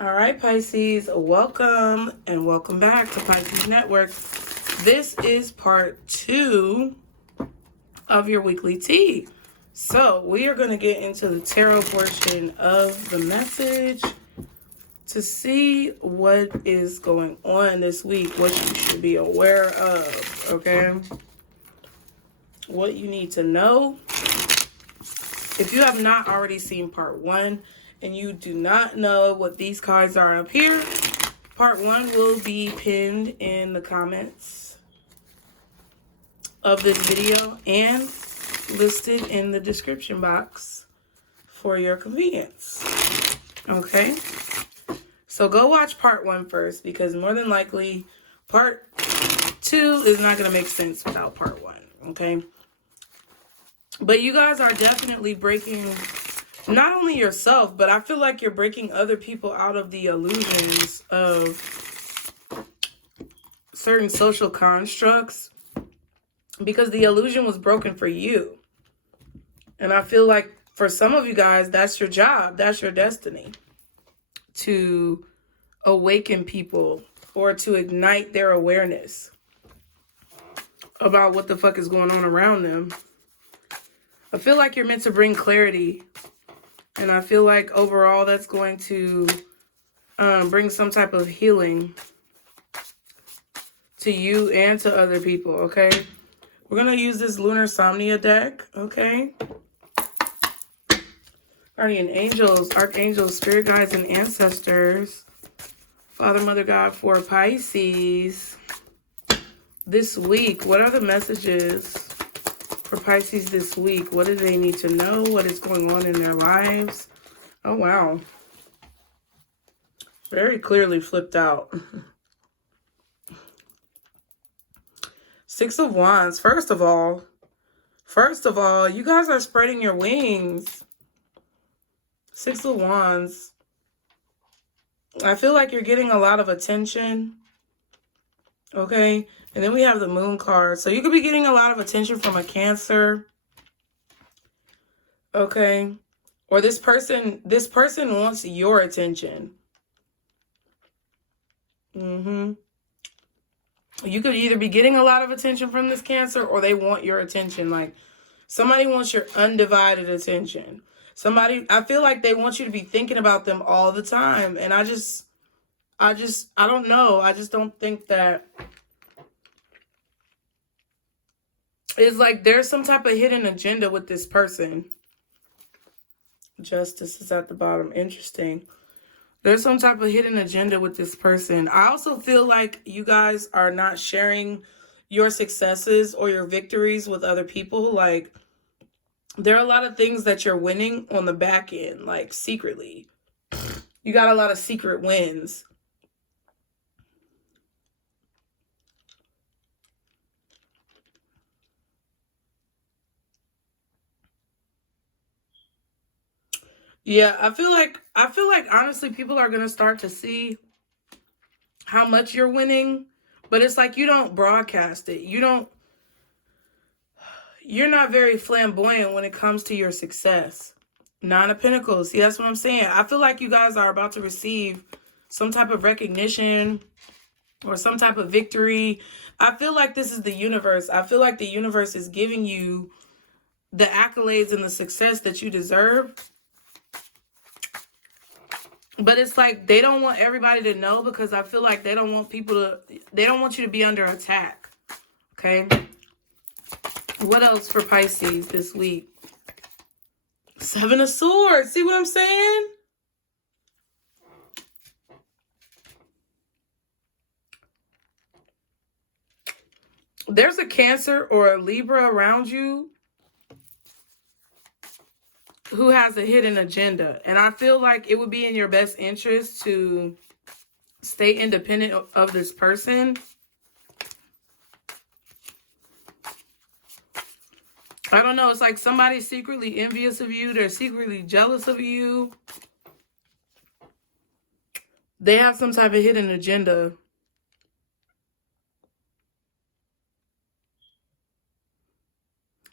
All right, Pisces, welcome and welcome back to Pisces Network. This is part 2 of your weekly tea. So we are going to get into the tarot portion of the message to see what is going on this week, what you should be aware of, okay? What you need to know. If you have not already seen part 1, and you do not know what these cards are up here, part 1 will be pinned in the comments of this video and listed in the description box for your convenience. Okay? So go watch part 1 first, because more than likely part 2 is not going to make sense without part 1. Okay? But you guys are definitely breaking not only yourself, but I feel like you're breaking other people out of the illusions of certain social constructs, because the illusion was broken for you. And I feel like for some of you guys, that's your job. That's your destiny, to awaken people or to ignite their awareness about what the fuck is going on around them. I feel like you're meant to bring clarity. And I feel like overall that's going to bring some type of healing to you and to other people, okay? We're going to use this Lunar Somnia deck, okay? Guardian angels, archangels, spirit guides, and ancestors. Father, Mother, God for Pisces. This week, what are the messages for Pisces this week? What do they need to know? What is going on in their lives? Oh, wow. Very clearly flipped out. 6 of Wands. First of all, you guys are spreading your wings. 6 of Wands. I feel like you're getting a lot of attention. Okay? And then we have the Moon card. So you could be getting a lot of attention from a Cancer. Okay? Or this person wants your attention. You could either be getting a lot of attention from this Cancer, or they want your attention. Like, somebody wants your undivided attention. I feel like they want you to be thinking about them all the time. And I don't know. I just don't think that. It's like there's some type of hidden agenda with this person. Justice is at the bottom. Interesting. There's some type of hidden agenda with this person. I also feel like you guys are not sharing your successes or your victories with other people. Like, there are a lot of things that you're winning on the back end, like secretly. You got a lot of secret wins. Yeah, I feel like honestly people are going to start to see how much you're winning, but it's like you don't broadcast it. You're not very flamboyant when it comes to your success. 9 of Pentacles. See, that's what I'm saying. I feel like you guys are about to receive some type of recognition or some type of victory. I feel like this is the universe. I feel like the universe is giving you the accolades and the success that you deserve. But it's like they don't want everybody to know, because I feel like they don't want you to be under attack. Okay? What else for Pisces this week? 7 of Swords. See what I'm saying? There's a Cancer or a Libra around you who has a hidden agenda. And I feel like it would be in your best interest to stay independent of this person. I don't know. It's like somebody's secretly envious of you. They're secretly jealous of you. They have some type of hidden agenda.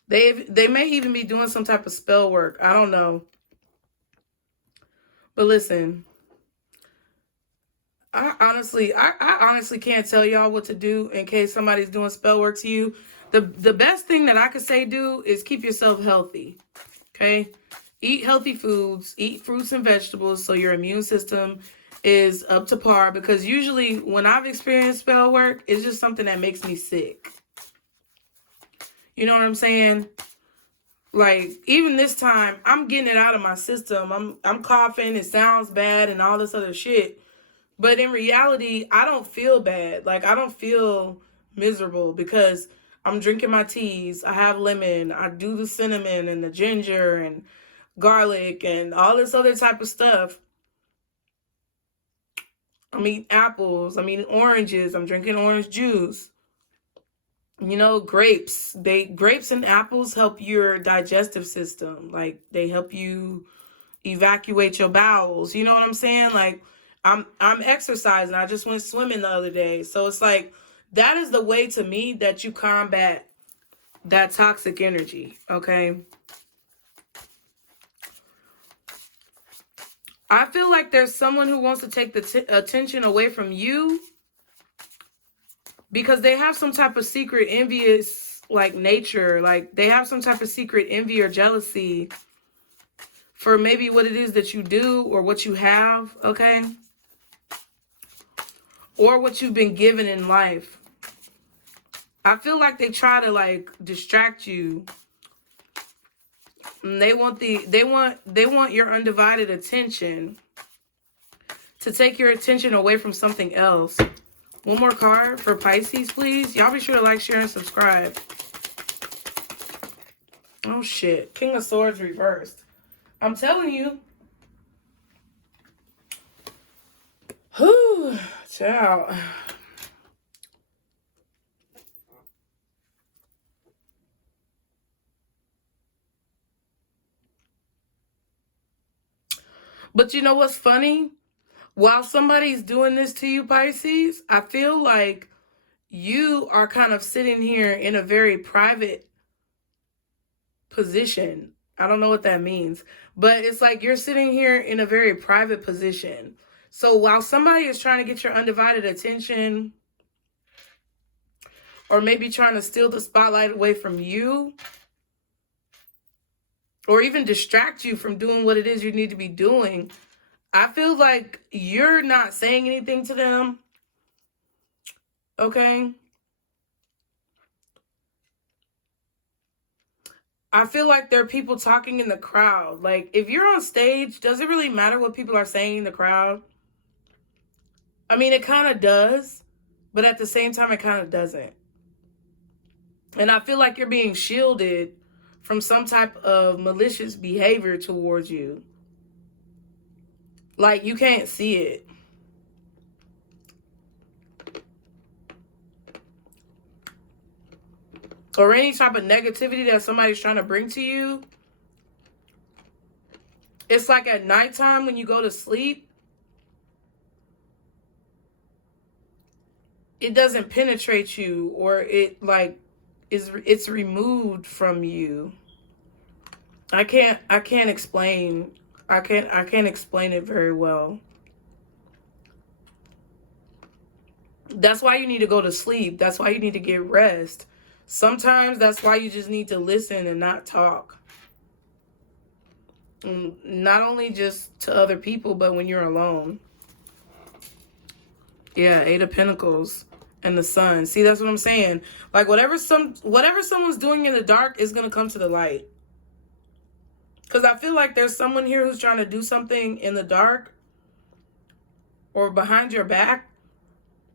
They may even be doing some type of spell work. I don't know. But listen, honestly, I honestly can't tell y'all what to do in case somebody's doing spell work to you. The best thing that I could say do is keep yourself healthy. Okay? Eat healthy foods, eat fruits and vegetables so your immune system is up to par, because usually when I've experienced spell work, it's just something that makes me sick. You know what I'm saying? Like, even this time, I'm getting it out of my system. I'm coughing, it sounds bad and all this other shit. But in reality, I don't feel bad. Like, I don't feel miserable because I'm drinking my teas. I have lemon. I do the cinnamon and the ginger and garlic and all this other type of stuff. I'm eating apples. I'm eating oranges. I'm drinking orange juice. You know, grapes. Grapes and apples help your digestive system. Like, they help you evacuate your bowels. You know what I'm saying? Like, I'm exercising. I just went swimming the other day. So it's like, that is the way to me that you combat that toxic energy, okay? I feel like there's someone who wants to take the attention away from you because they have some type of secret envious, like, nature. Like, they have some type of secret envy or jealousy for maybe what it is that you do or what you have, okay? Or what you've been given in life. I feel like they try to, like, distract you. And they want your undivided attention, to take your attention away from something else. One more card for Pisces, please. Y'all be sure to like, share, and subscribe. Oh, shit. King of Swords reversed. I'm telling you. Whew. Ciao. But you know what's funny? While somebody's doing this to you, Pisces, I feel like you are kind of sitting here in a very private position. I don't know what that means, but it's like you're sitting here in a very private position. So while somebody is trying to get your undivided attention, or maybe trying to steal the spotlight away from you, or even distract you from doing what it is you need to be doing, I feel like you're not saying anything to them, okay? I feel like there are people talking in the crowd. Like, if you're on stage, does it really matter what people are saying in the crowd? I mean, it kind of does, but at the same time, it kind of doesn't. And I feel like you're being shielded from some type of malicious behavior towards you. Like, you can't see it. Or any type of negativity that somebody's trying to bring to you. It's like at nighttime when you go to sleep, it doesn't penetrate you, or it like it's removed from you. I can't explain. I can't explain it very well. That's why you need to go to sleep. That's why you need to get rest. Sometimes that's why you just need to listen and not talk. Not only just to other people, but when you're alone. Yeah, 8 of Pentacles and the Sun. See, that's what I'm saying. Like, whatever someone's doing in the dark is going to come to the light. Because I feel like there's someone here who's trying to do something in the dark or behind your back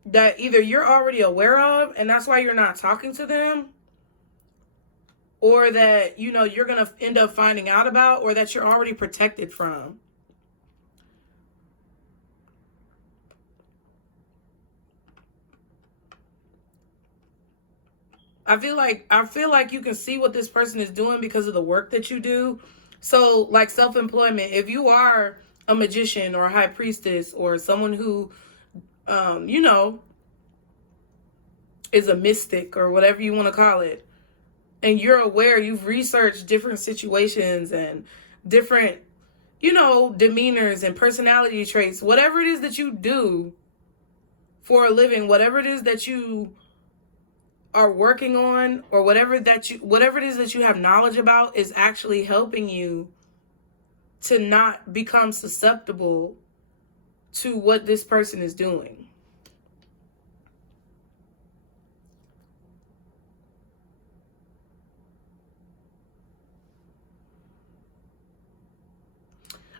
that either you're already aware of, and that's why you're not talking to them, or that, you know, you're going to end up finding out about, or that you're already protected from. I feel like you can see what this person is doing because of the work that you do. So, like, self-employment, if you are a magician or a high priestess or someone who, you know, is a mystic or whatever you want to call it, and you're aware, you've researched different situations and different, you know, demeanors and personality traits, whatever it is that you do, for a living, whatever it is that you are working on, or whatever it is that you have knowledge about, is actually helping you to not become susceptible to what this person is doing.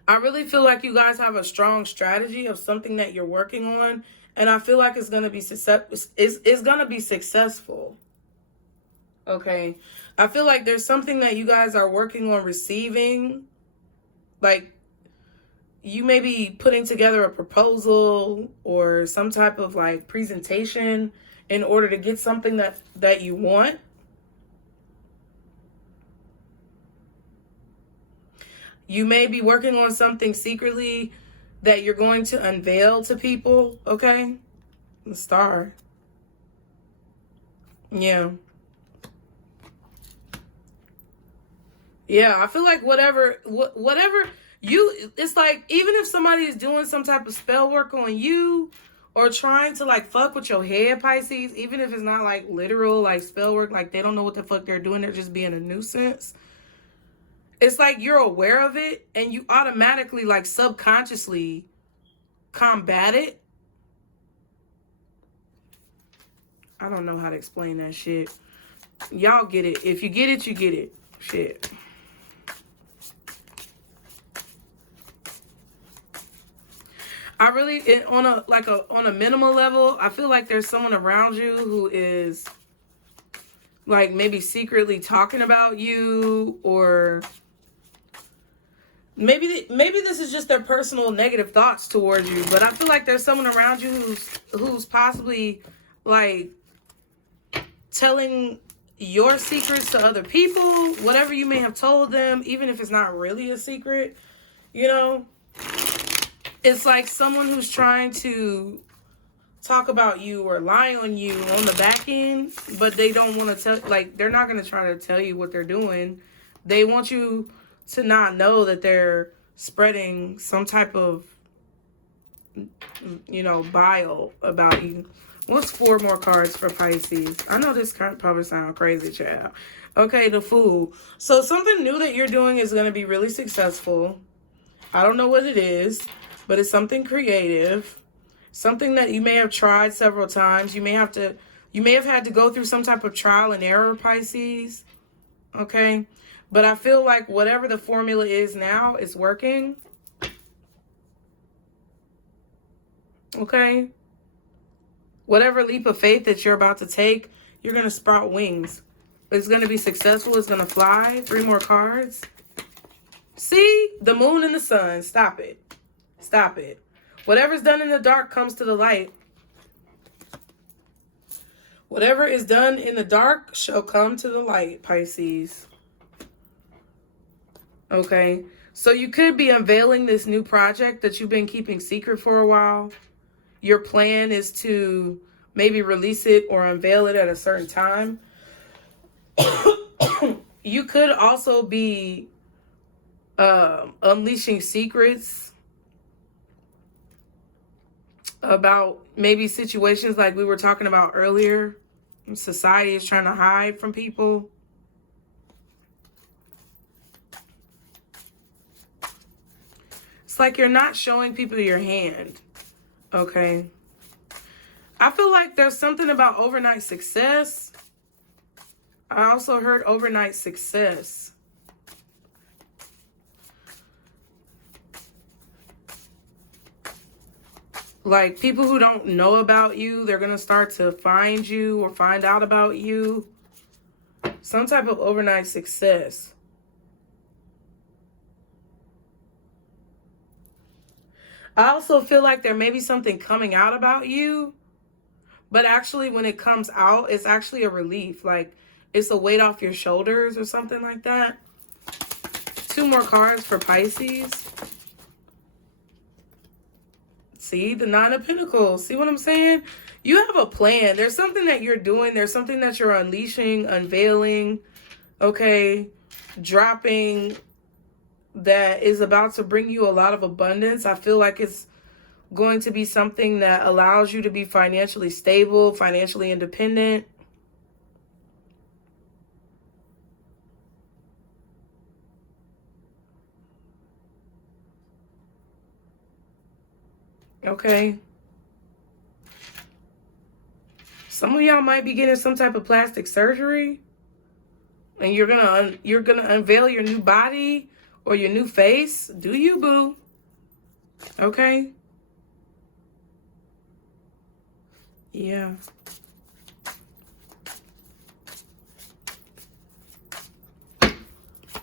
I really feel like you guys have a strong strategy of something that you're working on, and I feel like it's going to be successful. Okay. I feel like there's something that you guys are working on receiving. Like, you may be putting together a proposal or some type of like presentation in order to get something that you want. You may be working on something secretly that you're going to unveil to people, okay? The star. Yeah. Yeah, I feel like whatever it's like, even if somebody is doing some type of spell work on you or trying to like fuck with your head, Pisces, even if it's not like literal like spell work, like they don't know what the fuck they're doing, they're just being a nuisance. It's like you're aware of it and you automatically like subconsciously combat it. I don't know how to explain that shit. Y'all get it. If you get it, you get it. Shit. I really, on a minimal level, I feel like there's someone around you who is like maybe secretly talking about you, or maybe this is just their personal negative thoughts towards you. But I feel like there's someone around you who's possibly like telling your secrets to other people, whatever you may have told them, even if it's not really a secret, you know. It's like someone who's trying to talk about you or lie on you on the back end, but they don't want to tell, like, they're not going to try to tell you what they're doing. They want you to not know that they're spreading some type of, you know, bile about you. What's 4 more cards for Pisces? I know this probably sounds crazy, child. Okay, the Fool. So something new that you're doing is going to be really successful. I don't know what it is, but it's something creative. Something that you may have tried several times. You may have had to go through some type of trial and error, Pisces. Okay? But I feel like whatever the formula is now is working. Okay? Whatever leap of faith that you're about to take, you're going to sprout wings. It's going to be successful. It's going to fly. 3 more cards. See? The moon and the sun. Stop it. Stop it. Whatever's done in the dark comes to the light. Whatever is done in the dark shall come to the light, Pisces. Okay? So you could be unveiling this new project that you've been keeping secret for a while. Your plan is to maybe release it or unveil it at a certain time. You could also be unleashing secrets about maybe situations like we were talking about earlier. Society is trying to hide from people. It's like you're not showing people your hand. Okay. I feel like there's something about overnight success. I also heard overnight success. Like people who don't know about you, they're going to start to find you or find out about you. Some type of overnight success. I also feel like there may be something coming out about you, but actually when it comes out, it's actually a relief. Like it's a weight off your shoulders or something like that. 2 more cards for Pisces. See, the 9 of Pentacles. See what I'm saying? You have a plan. There's something that you're doing. There's something that you're unleashing, unveiling, okay, dropping, that is about to bring you a lot of abundance. I feel like it's going to be something that allows you to be financially stable, financially independent. Okay. Some of y'all might be getting some type of plastic surgery, and you're gonna unveil your new body or your new face. Do you, boo? Okay. Yeah.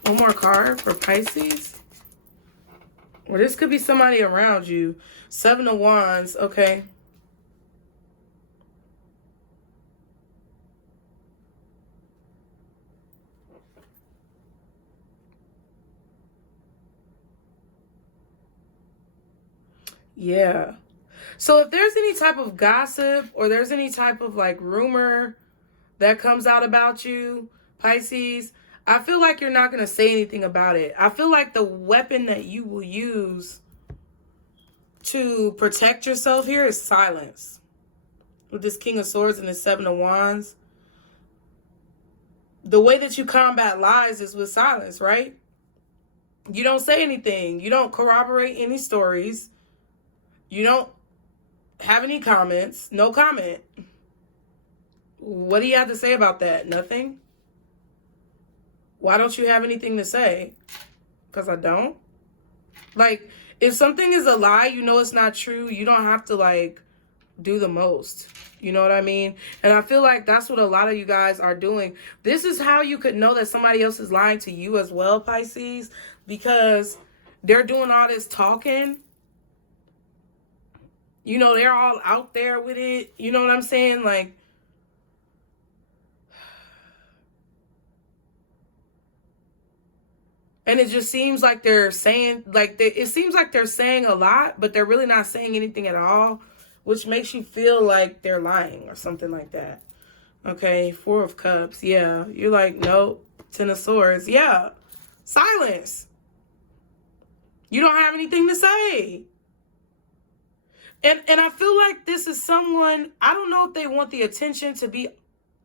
One more card for Pisces. Or this could be somebody around you. 7 of Wands. Okay. Yeah. So if there's any type of gossip or there's any type of like rumor that comes out about you, Pisces, I feel like you're not going to say anything about it. I feel like the weapon that you will use to protect yourself here is silence. With this King of Swords and this 7 of Wands. The way that you combat lies is with silence, right? You don't say anything. You don't corroborate any stories. You don't have any comments. No comment. What do you have to say about that? Nothing? Why don't you have anything to say? Because I don't? Like, if something is a lie, you know it's not true. You don't have to, like, do the most. You know what I mean? And I feel like that's what a lot of you guys are doing. This is how you could know that somebody else is lying to you as well, Pisces. Because they're doing all this talking. You know, they're all out there with it. You know what I'm saying? Like, and it just seems like they're saying, like, it seems like they're saying a lot, but they're really not saying anything at all, which makes you feel like they're lying or something like that. Okay, 4 of Cups. Yeah, you're like, nope. 10 of Swords. Yeah, silence. You don't have anything to say. And I feel like this is someone, I don't know if they want the attention to be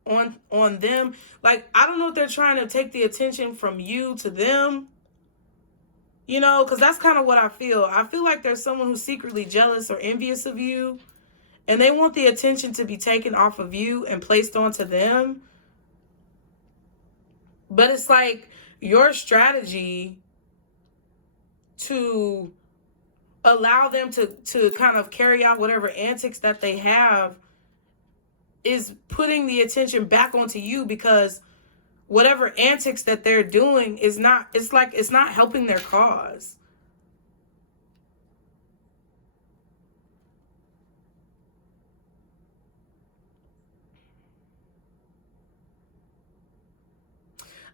on them. Like, I don't know if they're trying to take the attention from you to them. You know, because that's kind of what I feel. I feel like there's someone who's secretly jealous or envious of you. And they want the attention to be taken off of you and placed onto them. But it's like your strategy to allow them to kind of carry out whatever antics that they have is putting the attention back onto you, because whatever antics that they're doing is not, it's like, it's not helping their cause.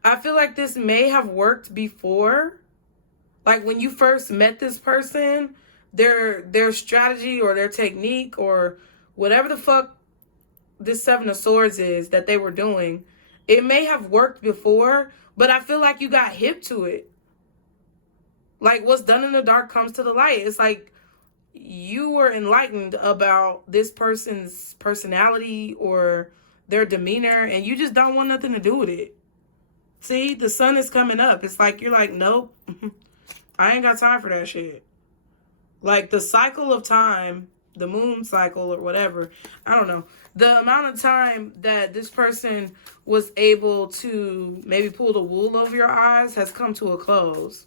I feel like this may have worked before. Like when you first met this person, their strategy or their technique or whatever the fuck this 7 of Swords is that they were doing, it may have worked before, but I feel like you got hip to it. Like, what's done in the dark comes to the light. It's like you were enlightened about this person's personality or their demeanor, and you just don't want nothing to do with it. See, the sun is coming up. It's like, you're like, nope, I ain't got time for that shit. Like the cycle of time, the moon cycle or whatever, I don't know. The amount of time that this person was able to maybe pull the wool over your eyes has come to a close.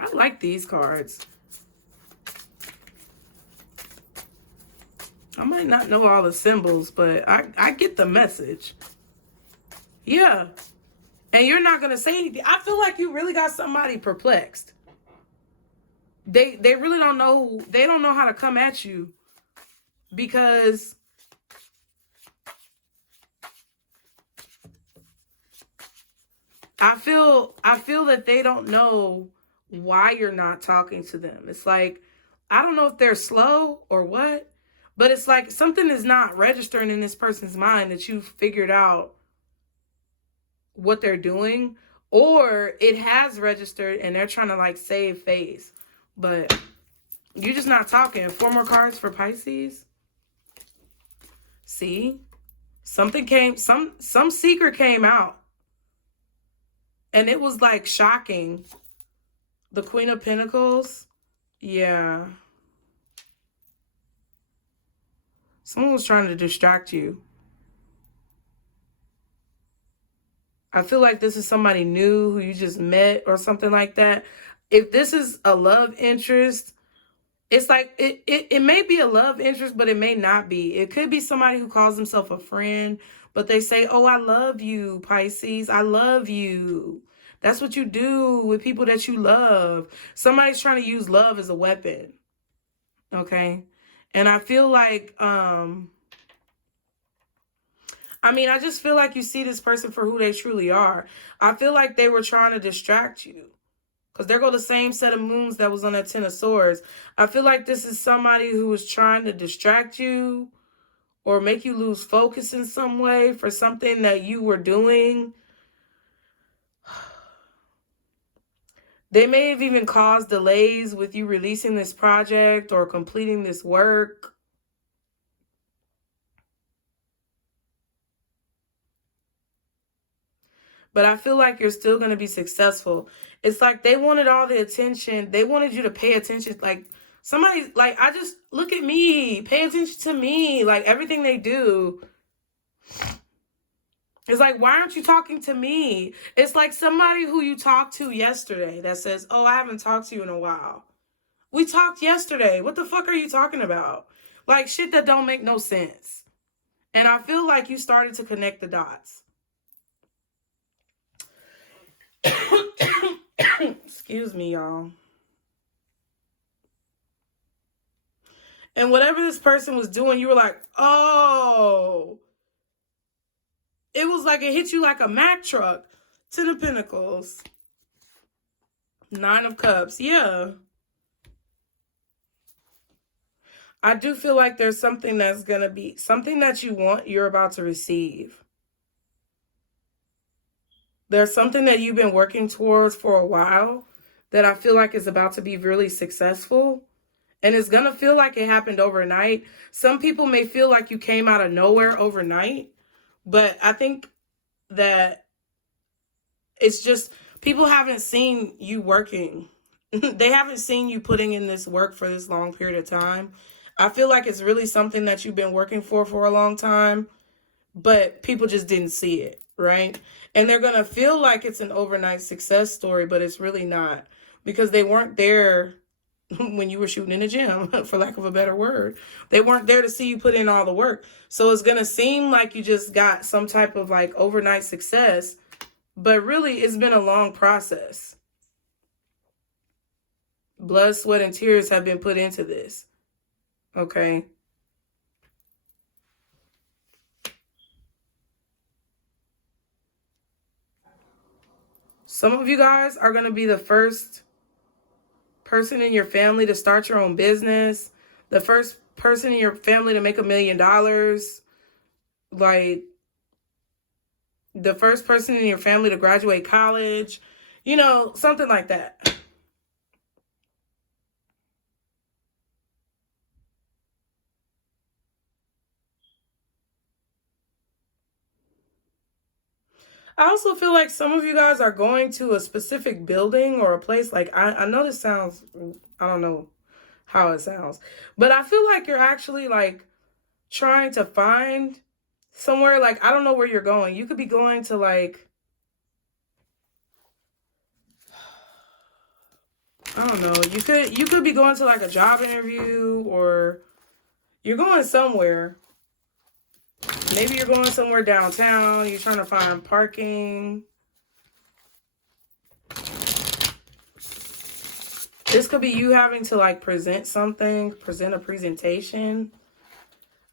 I like these cards. I might not know all the symbols, but I get the message. Yeah. And you're not going to say anything. I feel like you really got somebody perplexed. They really don't know. They don't know how to come at you, because I feel that they don't know why you're not talking to them. It's like, I don't know if they're slow or what, but it's like something is not registering in this person's mind that you've figured out what they're doing, or it has registered and they're trying to like save face. But You're just not talking. 4 more cards for Pisces. See? Something came, some secret came out. And it was like shocking. The Queen of Pentacles. Yeah. Someone was trying to distract you. I feel like this is somebody new who you just met or something like that. If this is a love interest, it's like it may be a love interest, but it may not be. It could be somebody who calls himself a friend, but they say, oh, I love you, Pisces. I love you. That's what you do with people that you love. Somebody's trying to use love as a weapon. Okay. And I feel like, I just feel like you see this person for who they truly are. I feel like they were trying to distract you. Because there go the same set of moons that was on that 10 of Swords. I feel like this is somebody who was trying to distract you or make you lose focus in some way for something that you were doing. They may have even caused delays with you releasing this project or completing this work. But I feel like you're still going to be successful. It's like they wanted all the attention. They wanted you to pay attention. Like somebody, like, I just, look at me. Pay attention to me. Like everything they do. It's like, why aren't you talking to me? It's like somebody who you talked to yesterday that says, oh, I haven't talked to you in a while. We talked yesterday. What the fuck are you talking about? Like shit that don't make no sense. And I feel like you started to connect the dots. Excuse me, y'all. And whatever this person was doing, you were like, oh. It was like it hit you like a Mack truck. 10 of Pentacles. 9 of Cups. Yeah. I do feel like there's something that's going to be, something that you want, you're about to receive. There's something that you've been working towards for a while that I feel like is about to be really successful. And it's going to feel like it happened overnight. Some people may feel like you came out of nowhere overnight. But I think that it's just people haven't seen you working. They haven't seen you putting in this work for this long period of time. I feel like it's really something that you've been working for a long time. But people just didn't see it, right? And they're going to feel like it's an overnight success story, but it's really not. Because they weren't there when you were shooting in the gym, for lack of a better word. They weren't there to see you put in all the work. So it's going to seem like you just got some type of like overnight success, but really it's been a long process. Blood, sweat, and tears have been put into this. Okay. Some of you guys are going to be the first person in your family to start your own business, the first person in your family to make $1 million, like the first person in your family to graduate college, you know, something like that. I also feel like some of you guys are going to a specific building or a place. Like, I know this sounds, I don't know how it sounds, but I feel like you're actually like trying to find somewhere. Like, I don't know where you're going. You could be going to like, I don't know. You could be going to like a job interview, or you're going somewhere. Maybe you're going somewhere downtown. You're trying to find parking. This could be you having to like present something, present a presentation.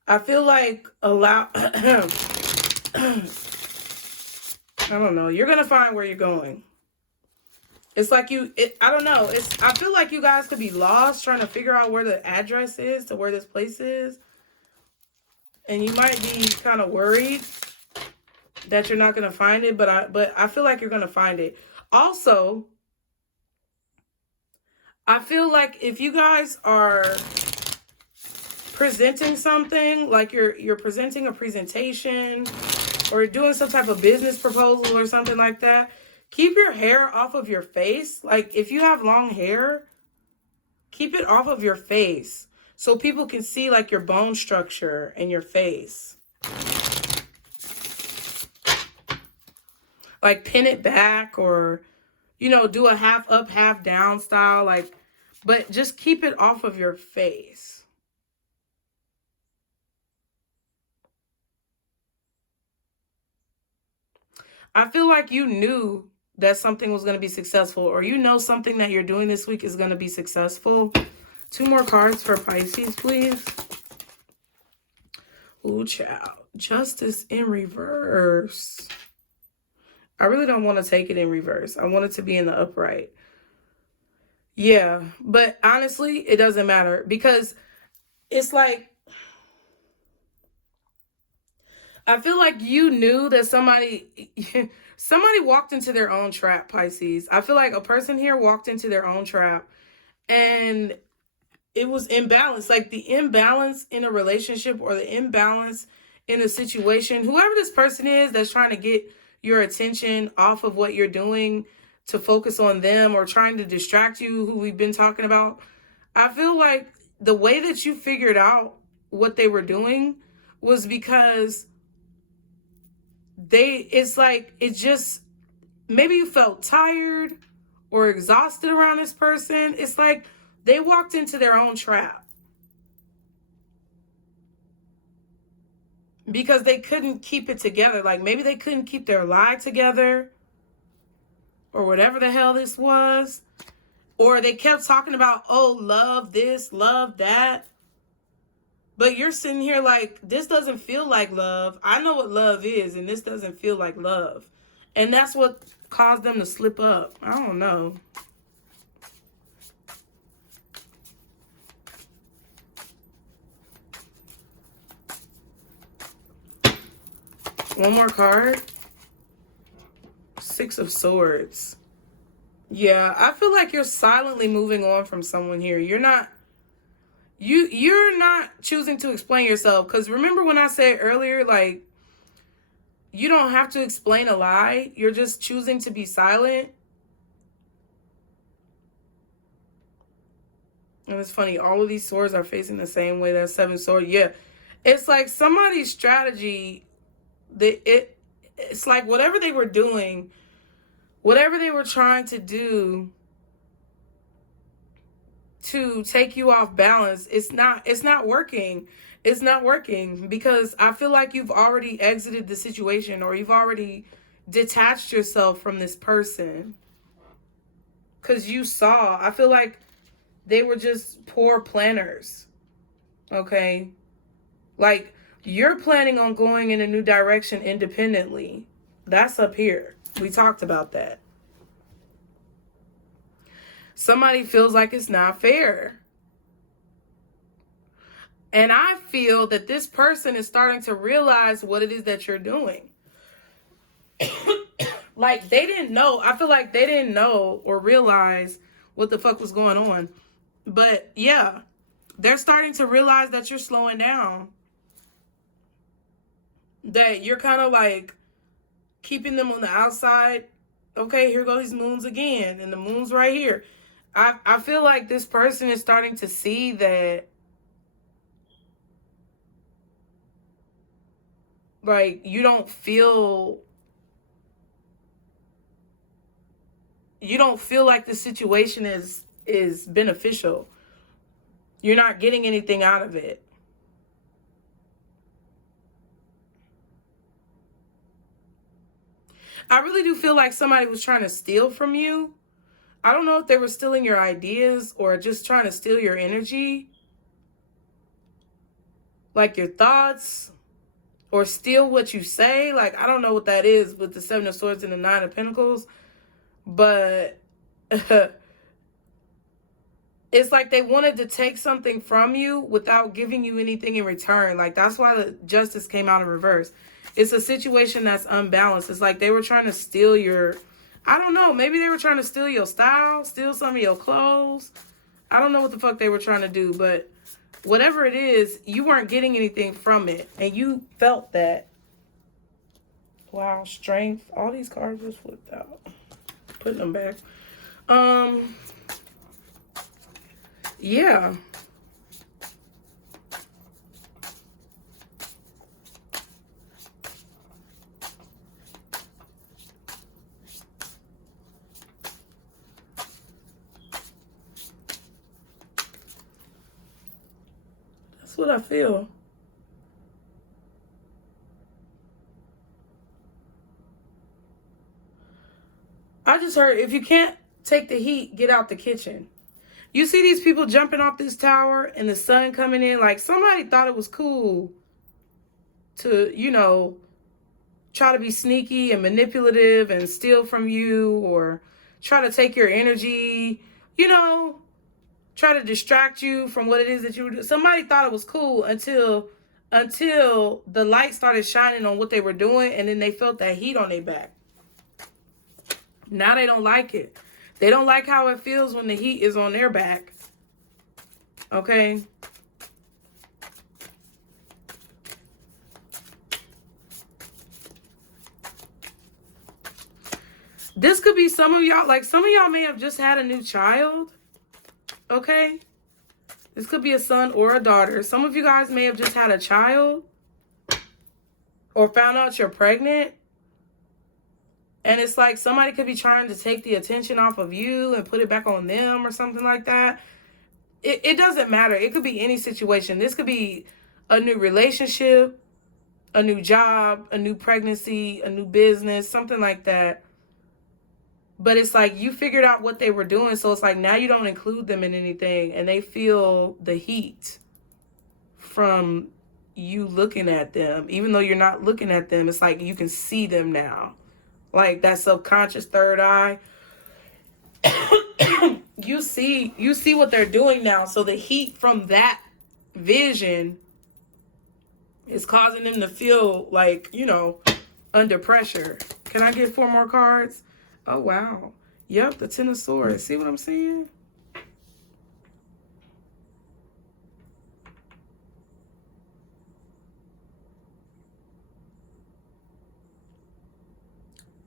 I feel like I don't know. You're going to find where you're going. It's like I don't know. I feel like you guys could be lost trying to figure out where the address is to where this place is. And you might be kind of worried that you're not going to find it, but I feel like you're going to find it. Also, I feel like if you guys are presenting something, like you're presenting a presentation or doing some type of business proposal or something like that, keep your hair off of your face. Like if you have long hair, keep it off of your face so people can see like your bone structure in your face. Like pin it back, or, you know, do a half up, half down style, like, but just keep it off of your face. I feel like you knew that something was going to be successful, or you know something that you're doing this week is going to be successful. 2 more cards for Pisces, please. Ooh, child. Justice in reverse. I really don't want to take it in reverse. I want it to be in the upright. Yeah, but honestly, it doesn't matter, because it's like, I feel like you knew that somebody walked into their own trap, Pisces. I feel like a person here walked into their own trap, and it was imbalance. Like the imbalance in a relationship, or the imbalance in a situation, whoever this person is that's trying to get your attention off of what you're doing to focus on them, or trying to distract you, who we've been talking about. I feel like the way that you figured out what they were doing was because it's like, it just, maybe you felt tired or exhausted around this person. It's like they walked into their own trap because they couldn't keep it together. Like maybe they couldn't keep their lie together, or whatever the hell this was. Or they kept talking about, oh, love this, love that. But you're sitting here like, this doesn't feel like love. I know what love is, and this doesn't feel like love. And that's what caused them to slip up. I don't know. One more card. 6 of Swords. Yeah, I feel like you're silently moving on from someone here. You're not choosing to explain yourself. Because remember when I said earlier, like, you don't have to explain a lie. You're just choosing to be silent. And it's funny, all of these swords are facing the same way. That 7 sword. Yeah. It's like somebody's strategy, it's like whatever they were doing, whatever they were trying to do to take you off balance, it's not working. It's not working, because I feel like you've already exited the situation, or you've already detached yourself from this person. Because I feel like they were just poor planners. Okay? Like, you're planning on going in a new direction independently. That's up here. We talked about that. Somebody feels like it's not fair. And I feel that this person is starting to realize what it is that you're doing. Like, they didn't know. I feel like they didn't know or realize what the fuck was going on. But yeah, they're starting to realize that you're slowing down. That you're kind of like keeping them on the outside. Okay, here go these moons again. And the moon's right here. I feel like this person is starting to see that, like, you don't feel like the situation is beneficial. You're not getting anything out of it. I really do feel like somebody was trying to steal from you. I don't know if they were stealing your ideas or just trying to steal your energy, like your thoughts, or steal what you say. Like, I don't know what that is with the 7 of Swords and the 9 of Pentacles, but it's like they wanted to take something from you without giving you anything in return. Like, that's why the Justice came out in reverse. It's a situation that's unbalanced. It's like they were trying to steal your, I don't know, maybe they were trying to steal your style, steal some of your clothes. I don't know what the fuck they were trying to do, but whatever it is, you weren't getting anything from it. And you felt that. Wow, strength. All these cards just flipped out. Putting them back. Yeah. That's what I feel. I just heard, if you can't take the heat, get out the kitchen. You see these people jumping off this tower and the sun coming in, like somebody thought it was cool to, you know, try to be sneaky and manipulative and steal from you, or try to take your energy, you know, try to distract you from what it is that you do. Somebody thought it was cool until the light started shining on what they were doing, and then they felt that heat on their back. Now they don't like it. They don't like how it feels when the heat is on their back. Okay? This could be some of y'all, like some of y'all may have just had a new child. Okay? This could be a son or a daughter. Some of you guys may have just had a child or found out you're pregnant. And it's like somebody could be trying to take the attention off of you and put it back on them or something like that. It doesn't matter. It could be any situation. This could be a new relationship, a new job, a new pregnancy, a new business, something like that. But it's like you figured out what they were doing. So it's like now you don't include them in anything. And they feel the heat from you looking at them. Even though you're not looking at them, it's like you can see them now. Like that subconscious third eye. You see what they're doing now. So the heat from that vision is causing them to feel like, you know, under pressure. Can I get 4 more cards? Oh, wow. Yep, the Ten of Swords. See what I'm saying?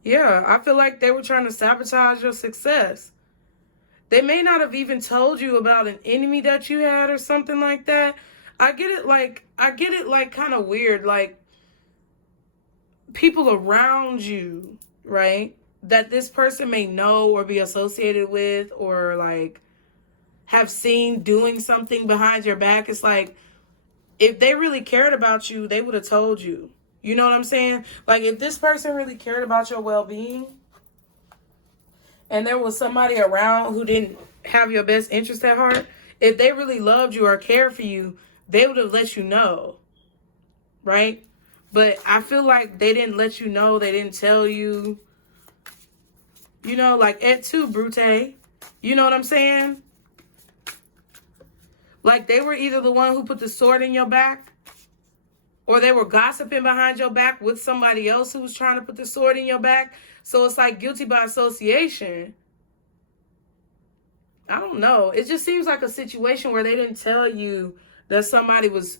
Yeah, I feel like they were trying to sabotage your success. They may not have even told you about an enemy that you had or something like that. I get it like kind of weird, like people around you, right? That this person may know or be associated with or like have seen doing something behind your back. It's like if they really cared about you, they would have told you. You know what I'm saying? Like if this person really cared about your well-being and there was somebody around who didn't have your best interest at heart, if they really loved you or cared for you, they would have let you know, right? But I feel like they didn't let you know. They didn't tell you. You know, like et tu, Brute. You know what I'm saying? Like they were either the one who put the sword in your back, or they were gossiping behind your back with somebody else who was trying to put the sword in your back. So it's like guilty by association. I don't know. It just seems like a situation where they didn't tell you that somebody was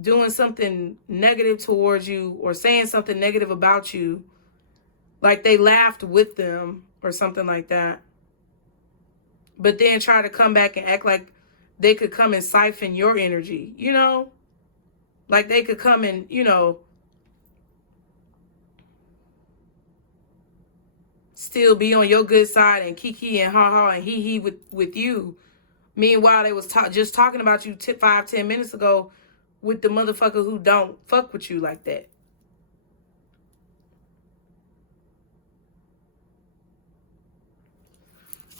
doing something negative towards you or saying something negative about you. Like they laughed with them or something like that. But then try to come back and act like they could come and siphon your energy, you know? Like they could come and, you know, still be on your good side and kiki and ha-ha and hee-hee with you. Meanwhile, they was just talking about you 5-10 minutes ago with the motherfucker who don't fuck with you like that.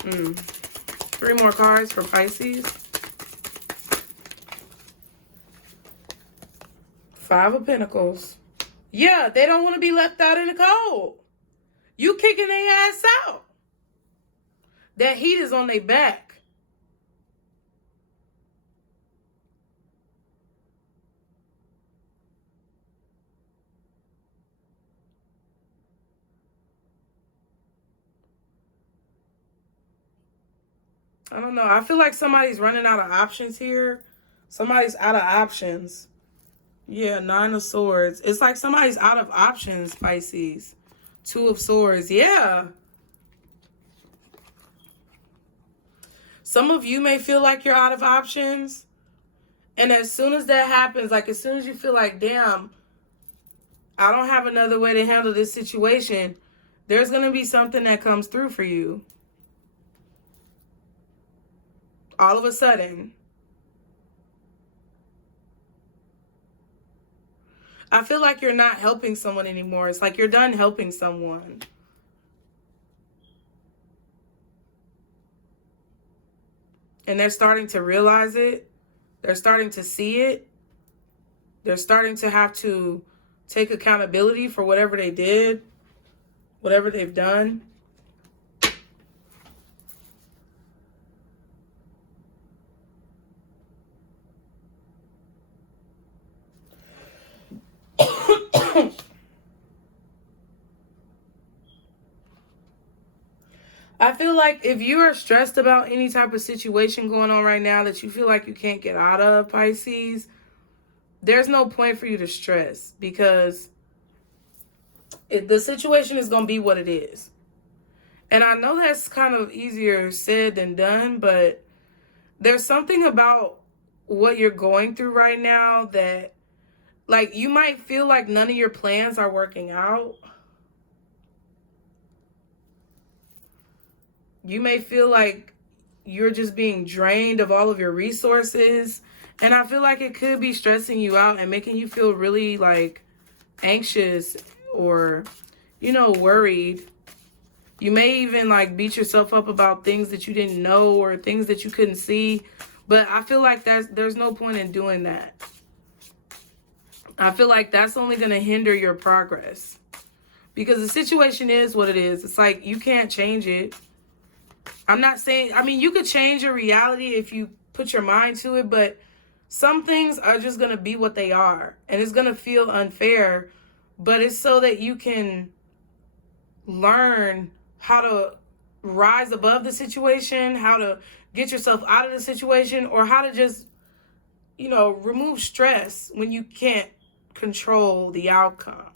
Hmm. 3 more cards for Pisces. 5 of Pentacles. Yeah, they don't want to be left out in the cold. You kicking their ass out. That heat is on their back. I don't know. I feel like somebody's running out of options here. Somebody's out of options. Yeah, 9 of Swords. It's like somebody's out of options, Pisces. 2 of Swords. Yeah. Some of you may feel like you're out of options. And as soon as that happens, like as soon as you feel like, damn, I don't have another way to handle this situation, there's going to be something that comes through for you. All of a sudden. I feel like you're not helping someone anymore. It's like you're done helping someone. And they're starting to realize it. They're starting to see it. They're starting to have to take accountability for whatever they did, whatever they've done. I feel like if you are stressed about any type of situation going on right now that you feel like you can't get out of, Pisces, there's no point for you to stress, because the situation is going to be what it is. And I know that's kind of easier said than done, but there's something about what you're going through right now that, like, you might feel like none of your plans are working out. You may feel like you're just being drained of all of your resources. And I feel like it could be stressing you out and making you feel really, like, anxious or, you know, worried. You may even, like, beat yourself up about things that you didn't know or things that you couldn't see. But I feel like there's no point in doing that. I feel like that's only going to hinder your progress. Because the situation is what it is. It's like you can't change it. I'm not saying, I mean, you could change your reality if you put your mind to it, but some things are just going to be what they are. And it's going to feel unfair, but it's so that you can learn how to rise above the situation, how to get yourself out of the situation, or how to just, you know, remove stress when you can't control the outcome.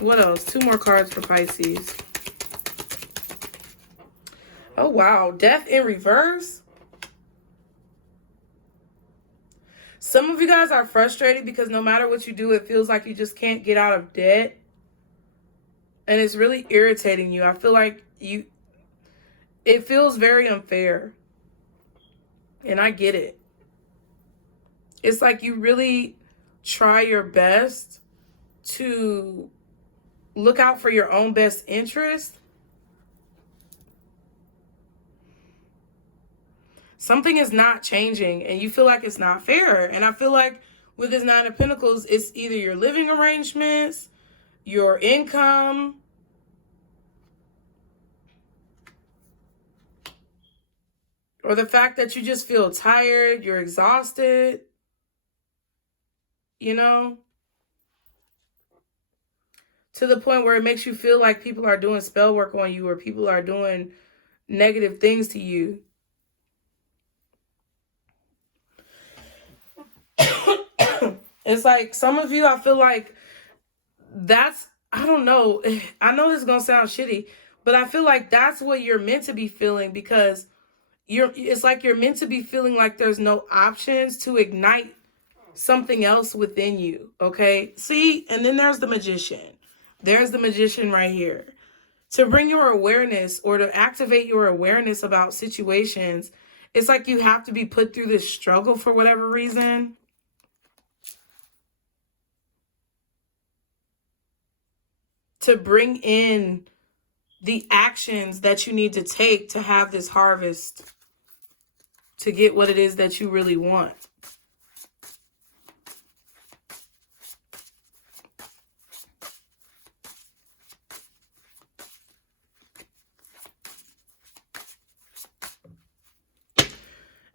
What else? 2 more cards for Pisces. Oh, wow. Death in reverse. Some of you guys are frustrated because no matter what you do, it feels like you just can't get out of debt. And it's really irritating you. I feel like it feels very unfair. And I get it. It's like you really try your best to look out for your own best interest. Something is not changing and you feel like it's not fair. And I feel like with this 9 of Pentacles, it's either your living arrangements, your income, or the fact that you just feel tired, you're exhausted, you know, to the point where it makes you feel like people are doing spell work on you or people are doing negative things to you. It's like some of you, I feel like that's, I don't know. I know this is going to sound shitty, but I feel like that's what you're meant to be feeling, because it's like you're meant to be feeling like there's no options to ignite something else within you. Okay. See, and then there's the Magician. There's the Magician right here. To bring your awareness or to activate your awareness about situations, it's like you have to be put through this struggle for whatever reason. To bring in the actions that you need to take to have this harvest, to get what it is that you really want.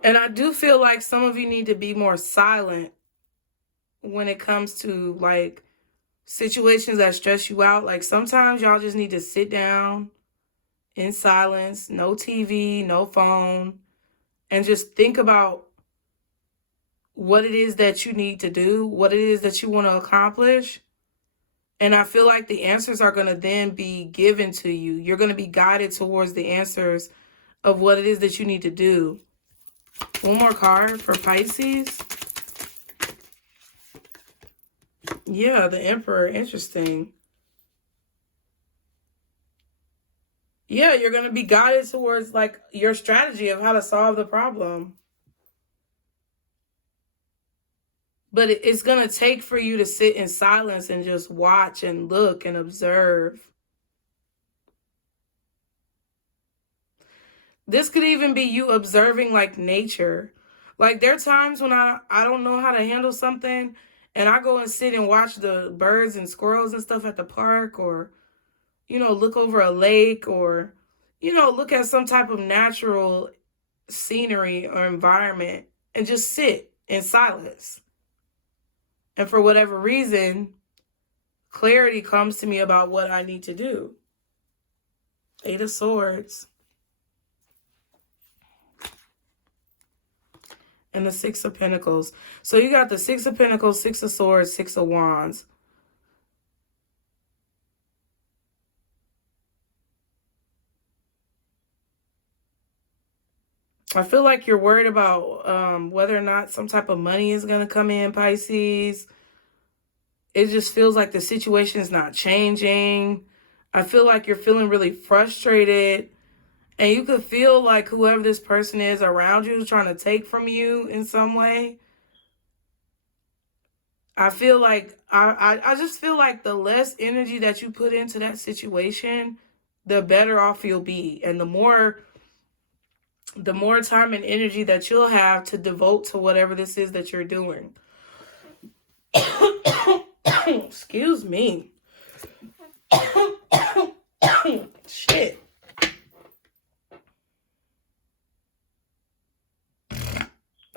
And I do feel like some of you need to be more silent when it comes to, like, situations that stress you out. Like, sometimes y'all just need to sit down, in silence, no TV, no phone, and just think about what it is that you need to do, what it is that you want to accomplish. And I feel like the answers are going to then be given to you. You're going to be guided towards the answers of what it is that you need to do. One more card for Pisces. Yeah, the Emperor. Interesting. Yeah, you're going to be guided towards like your strategy of how to solve the problem. But it's going to take for you to sit in silence and just watch and look and observe. This could even be you observing like nature. Like there are times when I don't know how to handle something and I go and sit and watch the birds and squirrels and stuff at the park, or, you know, look over a lake, or, you know, look at some type of natural scenery or environment and just sit in silence. And for whatever reason, clarity comes to me about what I need to do. 8 of Swords. And the 6 of Pentacles. So you got the 6 of Pentacles, 6 of Swords, 6 of Wands. I feel like you're worried about whether or not some type of money is going to come in, Pisces. It just feels like the situation is not changing. I feel like you're feeling really frustrated. And you could feel like whoever this person is around you is trying to take from you in some way. I feel like, I just feel like the less energy that you put into that situation, the better off you'll be. And the more time and energy that you'll have to devote to whatever this is that you're doing. Excuse me. Shit.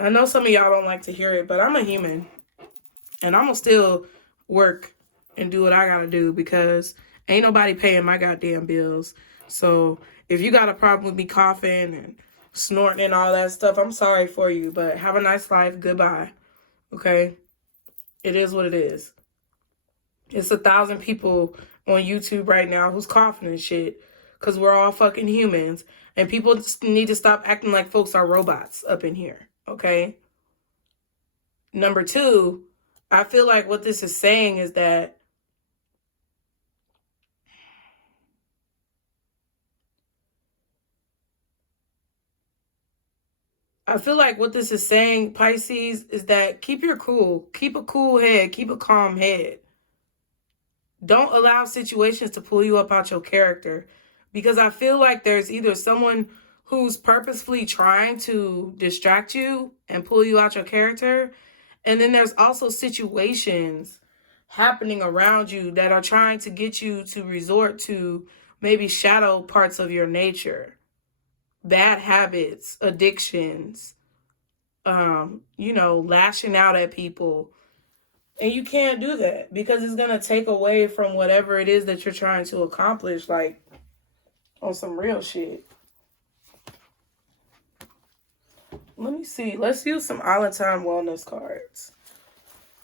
I know some of y'all don't like to hear it, but I'm a human. And I'm going to still work and do what I got to do because ain't nobody paying my goddamn bills. So if you got a problem with me coughing and snorting and all that stuff, I'm sorry for you. But have a nice life. Goodbye. Okay? It is what it is. It's 1,000 people on YouTube right now who's coughing and shit because we're all fucking humans. And people just need to stop acting like folks are robots up in here. Okay? Number 2, I feel like what this is saying is that Pisces, is that keep your cool. Keep a cool head. Keep a calm head. Don't allow situations to pull you up out your character. Because I feel like there's either someone who's purposefully trying to distract you and pull you out your character. And then there's also situations happening around you that are trying to get you to resort to maybe shadow parts of your nature. Bad habits, addictions, you know, lashing out at people. And you can't do that because it's going to take away from whatever it is that you're trying to accomplish, like on some real shit. Let me see. Let's use some All-in-Time Wellness cards.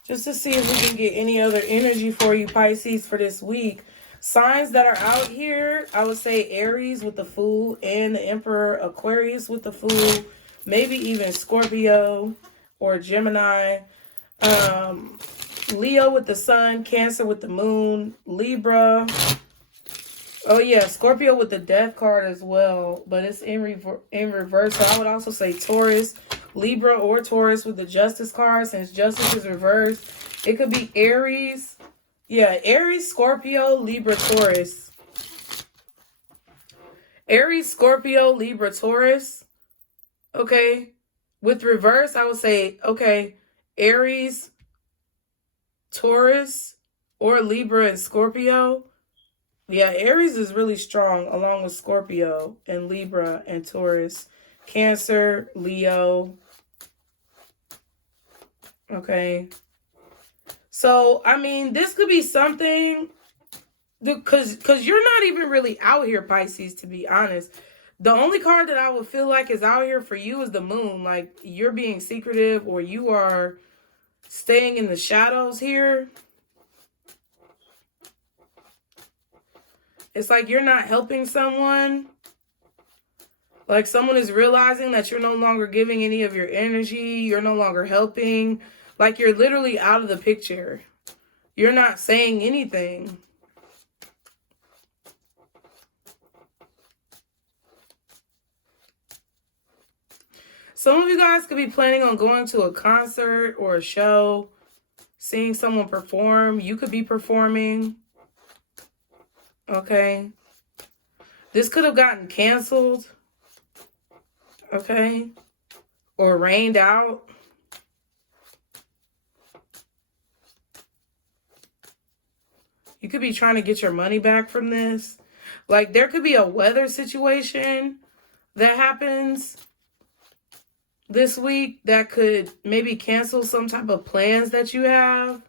Just to see if we can get any other energy for you, Pisces, for this week. Signs that are out here, I would say Aries with the Fool and the Emperor, Aquarius with the Fool, maybe even Scorpio or Gemini, Leo with the Sun, Cancer with the Moon, Libra. Oh yeah, Scorpio with the Death card as well, but it's in reverse. So I would also say Taurus, Libra or Taurus with the Justice card, since Justice is reversed. It could be Aries. Yeah, Aries, Scorpio, Libra, Taurus. Aries, Scorpio, Libra, Taurus. Okay. With reverse, I would say, okay, Aries, Taurus, or Libra and Scorpio. Yeah, Aries is really strong along with Scorpio and Libra and Taurus. Cancer, Leo. Okay. So, I mean, this could be something Because you're not even really out here, Pisces, to be honest. The only card that I would feel like is out here for you is the moon. Like, you're being secretive, or you are staying in the shadows here. It's like you're not helping someone. Like, someone is realizing that you're no longer giving any of your energy. You're no longer helping. Like, you're literally out of the picture. You're not saying anything. Some of you guys could be planning on going to a concert or a show, seeing someone perform. You could be performing. Okay. This could have gotten canceled. Okay. Or rained out. You could be trying to get your money back from this. Like, there could be a weather situation that happens this week that could maybe cancel some type of plans that you have.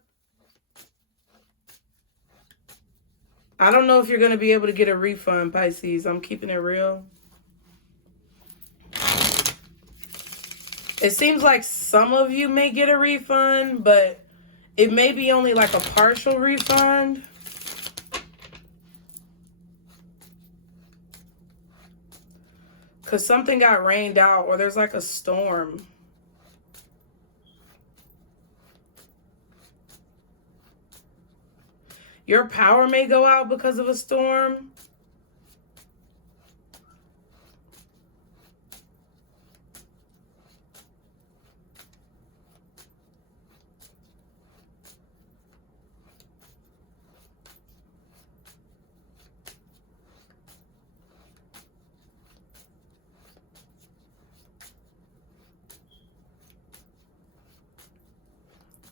I don't know if you're going to be able to get a refund, Pisces. I'm keeping it real. It seems like some of you may get a refund, but it may be only like a partial refund. Because something got rained out, or there's like a storm. Your power may go out because of a storm.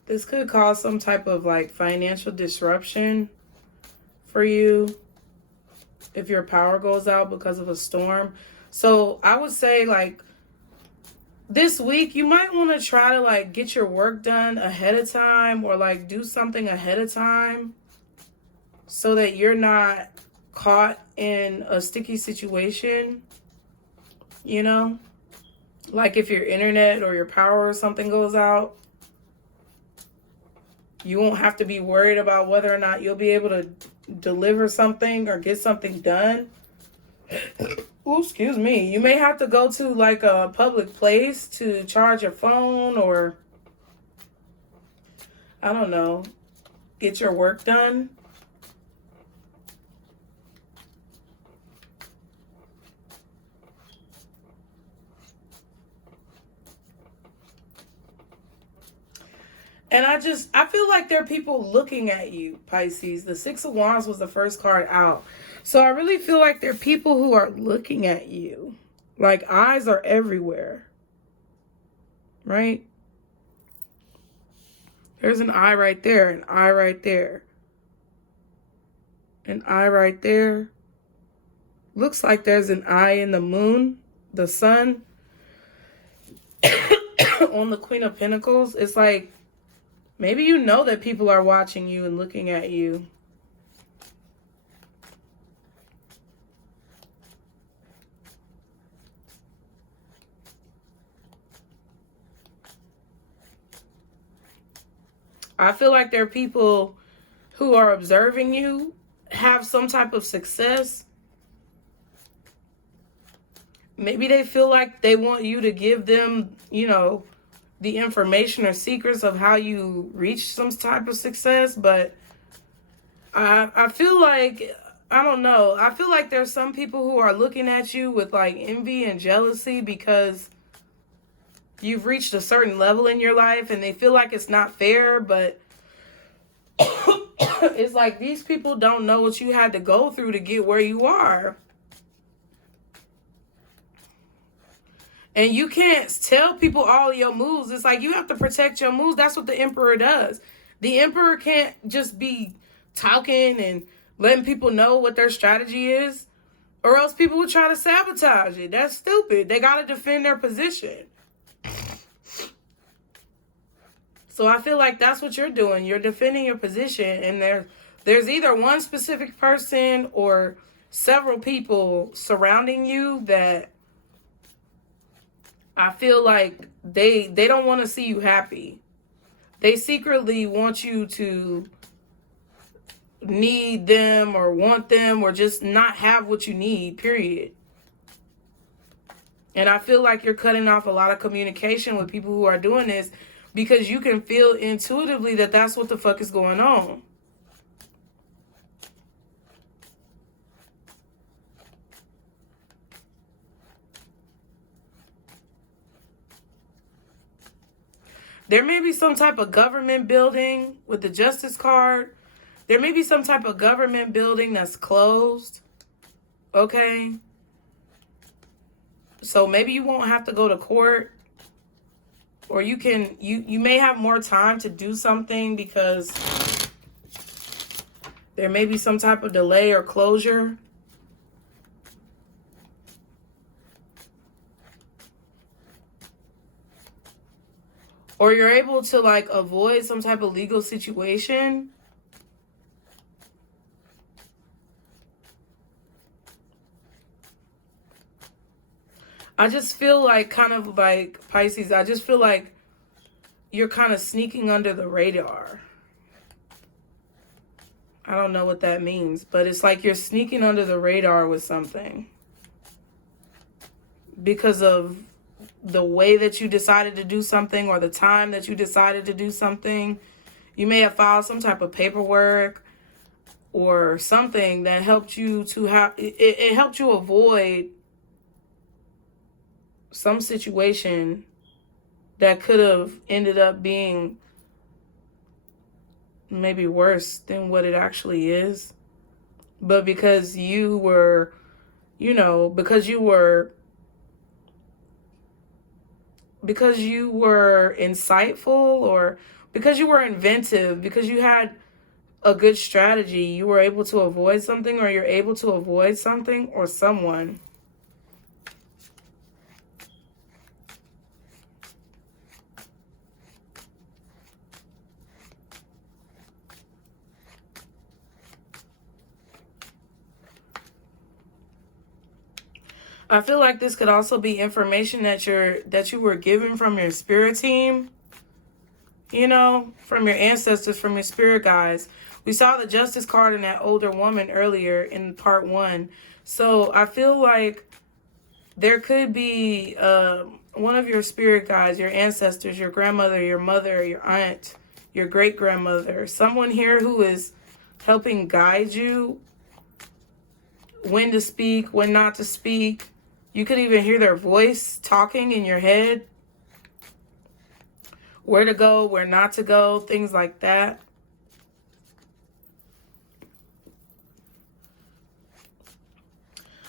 This could cause some type of like financial disruption for you if your power goes out because of a storm. So I would say, like, this week you might want to try to like get your work done ahead of time, or like do something ahead of time so that you're not caught in a sticky situation, you know? Like if your internet or your power or something goes out, you won't have to be worried about whether or not you'll be able to deliver something or get something done. Ooh, excuse me. You may have to go to like a public place to charge your phone, or I don't know, get your work done. And I feel like there are people looking at you, Pisces. The Six of Wands was the first card out. So I really feel like there are people who are looking at you. Like, eyes are everywhere. Right? There's an eye right there, an eye right there. An eye right there. Looks like there's an eye in the moon, the sun. On the Queen of Pentacles. It's like, maybe you know that people are watching you and looking at you. I feel like there are people who are observing you, have some type of success. Maybe they feel like they want you to give them, you know, the information or secrets of how you reach some type of success. But I feel like, I don't know. I feel like there's some people who are looking at you with like envy and jealousy because you've reached a certain level in your life and they feel like it's not fair, but it's like these people don't know what you had to go through to get where you are. And you can't tell people all your moves. It's like you have to protect your moves. That's what the Emperor does. The Emperor can't just be talking and letting people know what their strategy is, or else people would try to sabotage it. That's stupid. They got to defend their position. So I feel like that's what you're doing. You're defending your position, and there's There's either one specific person or several people surrounding you that I feel like they don't want to see you happy. They secretly want you to need them or want them or just not have what you need, period. And I feel like you're cutting off a lot of communication with people who are doing this because you can feel intuitively that that's what the fuck is going on. There may be some type of government building with the Justice card. There may be some type of government building that's closed. Okay? So maybe you won't have to go to court. Or you may have more time to do something because there may be some type of delay or closure. Or you're able to like avoid some type of legal situation. I just feel like kind of like Pisces, I just feel like you're kind of sneaking under the radar. I don't know what that means, but it's like you're sneaking under the radar with something. Because of the way that you decided to do something or the time that you decided to do something. You may have filed some type of paperwork or something that helped you to have, it helped you avoid some situation that could have ended up being maybe worse than what it actually is. But because you were, because you were insightful or because you were inventive, because you had a good strategy, you were able to avoid something, or you're able to avoid something or someone. I feel like this could also be information that you were given from your spirit team, from your ancestors, from your spirit guides. We saw the Justice card in that older woman earlier in part 1. So I feel like there could be one of your spirit guides, your ancestors, your grandmother, your mother, your aunt, your great-grandmother, someone here who is helping guide you when to speak, when not to speak. You could even hear their voice talking in your head. Where to go, where not to go, things like that.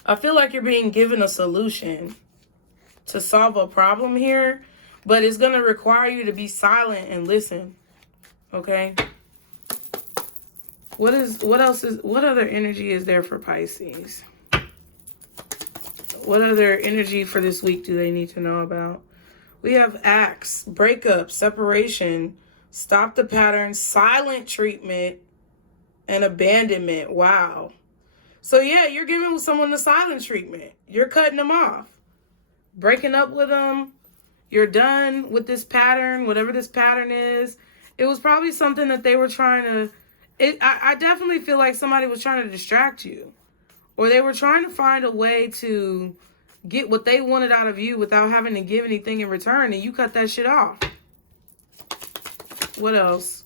I feel like you're being given a solution to solve a problem here, but it's going to require you to be silent and listen. Okay? What other energy is there for Pisces? What other energy for this week do they need to know about? We have acts, breakup, separation, stop the pattern, silent treatment, and abandonment. Wow. So yeah, you're giving someone the silent treatment. You're cutting them off. Breaking up with them. You're done with this pattern, whatever this pattern is. It was probably something that they were trying to... I definitely feel like somebody was trying to distract you. Or they were trying to find a way to get what they wanted out of you without having to give anything in return. And you cut that shit off. What else?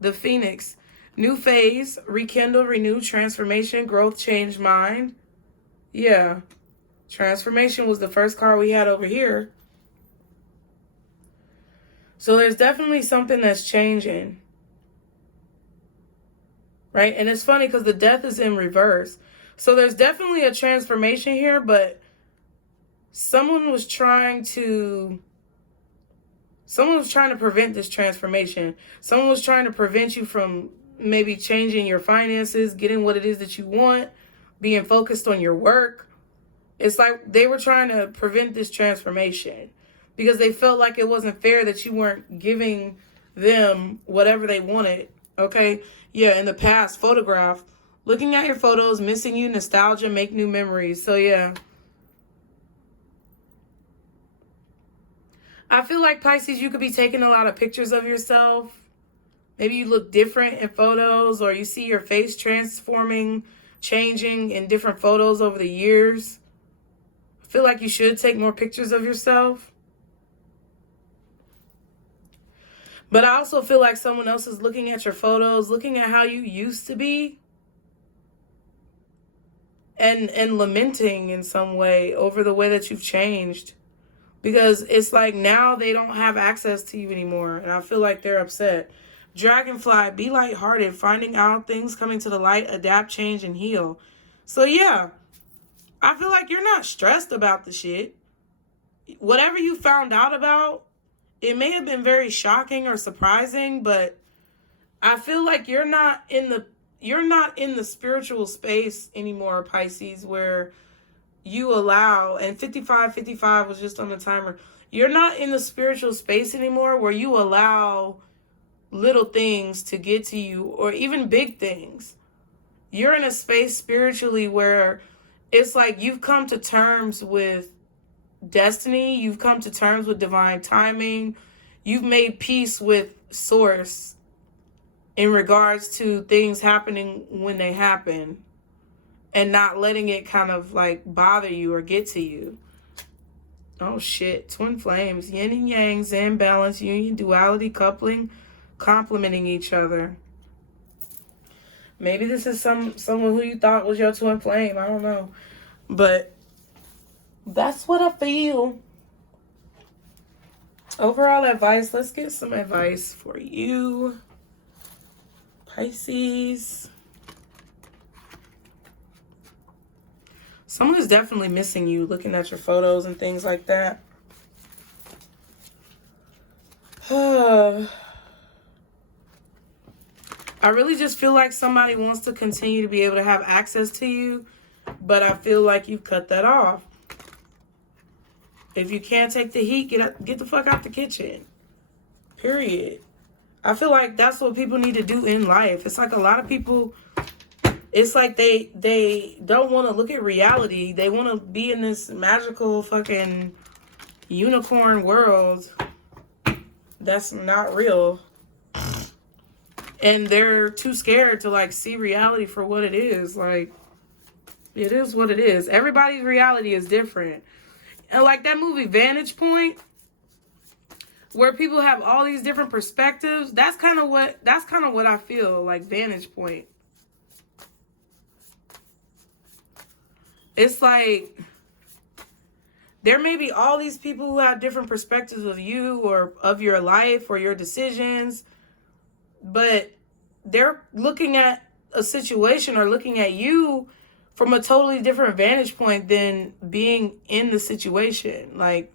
The Phoenix. New phase. Rekindle, renew, transformation, growth, change, mind. Yeah. Transformation was the first card we had over here. So there's definitely something that's changing. Right? And it's funny because the death is in reverse. So there's definitely a transformation here, but someone was trying to prevent this transformation. Someone was trying to prevent you from maybe changing your finances, getting what it is that you want, being focused on your work. It's like they were trying to prevent this transformation because they felt like it wasn't fair that you weren't giving them whatever they wanted Okay? Yeah, in the past, photograph. Looking at your photos, missing you, nostalgia, make new memories. So, yeah. I feel like, Pisces, you could be taking a lot of pictures of yourself. Maybe you look different in photos, or you see your face transforming, changing in different photos over the years. I feel like you should take more pictures of yourself. But I also feel like someone else is looking at your photos, looking at how you used to be, and lamenting in some way over the way that you've changed. Because it's like now they don't have access to you anymore, and I feel like they're upset. Dragonfly, be lighthearted, finding out things coming to the light, adapt, change, and heal. So yeah, I feel like you're not stressed about the shit. Whatever you found out about, it may have been very shocking or surprising, but I feel like you're not in the spiritual space anymore, Pisces, where you allow, and 55 was just on the timer. You're not in the spiritual space anymore where you allow little things to get to you, or even big things. You're in a space spiritually where it's like you've come to terms with destiny. You've come to terms with divine timing. You've made peace with source in regards to things happening when they happen, and not letting it kind of like bother you or get to you. Oh shit. Twin flames, yin and yang, zen, balance, union, duality, coupling, complementing each other. Maybe this is someone who you thought was your twin flame. I don't know. But that's what I feel. Overall advice. Let's get some advice for you, Pisces. Someone is definitely missing you, looking at your photos and things like that. I really just feel like somebody wants to continue to be able to have access to you, but I feel like you've cut that off. If you can't take the heat, get the fuck out the kitchen. Period. I feel like that's what people need to do in life. It's like a lot of people, it's like they don't want to look at reality. They want to be in this magical fucking unicorn world that's not real. And they're too scared to like see reality for what it is. Like, it is what it is. Everybody's reality is different. And like that movie Vantage Point, where people have all these different perspectives, that's kind of what I feel like. Vantage Point. It's like there may be all these people who have different perspectives of you or of your life or your decisions, but they're looking at a situation or looking at you from a totally different vantage point than being in the situation. Like,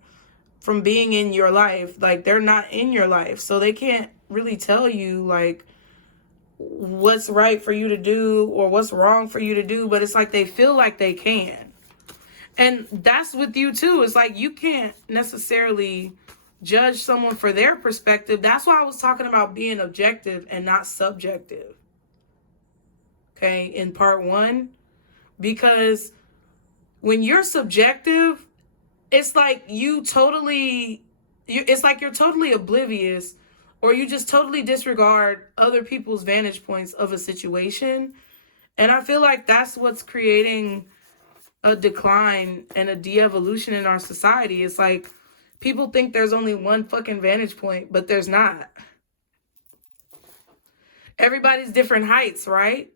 from being in your life. Like, they're not in your life, so they can't really tell you like what's right for you to do or what's wrong for you to do, but it's like they feel like they can. And that's with you too. It's like you can't necessarily judge someone for their perspective. That's why I was talking about being objective and not subjective. Okay, in part 1. Because when you're subjective, it's like you're totally oblivious, or you just totally disregard other people's vantage points of a situation. And I feel like that's what's creating a decline and a de-evolution in our society. It's like people think there's only one fucking vantage point, but there's not. Everybody's different heights, right?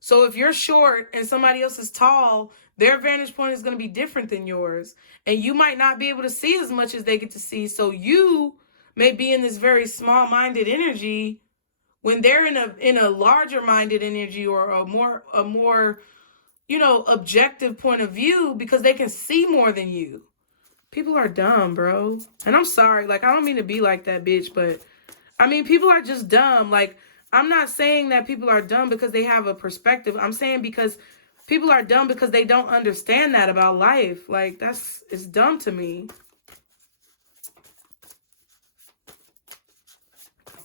So if you're short and somebody else is tall, their vantage point is going to be different than yours. And you might not be able to see as much as they get to see. So you may be in this very small-minded energy when they're in a larger-minded energy, or a more objective point of view, because they can see more than you. People are dumb, bro. And I'm sorry. Like, I don't mean to be like that bitch, but I mean, people are just dumb. Like, I'm not saying that people are dumb because they have a perspective. I'm saying because people are dumb because they don't understand that about life. Like, it's dumb to me.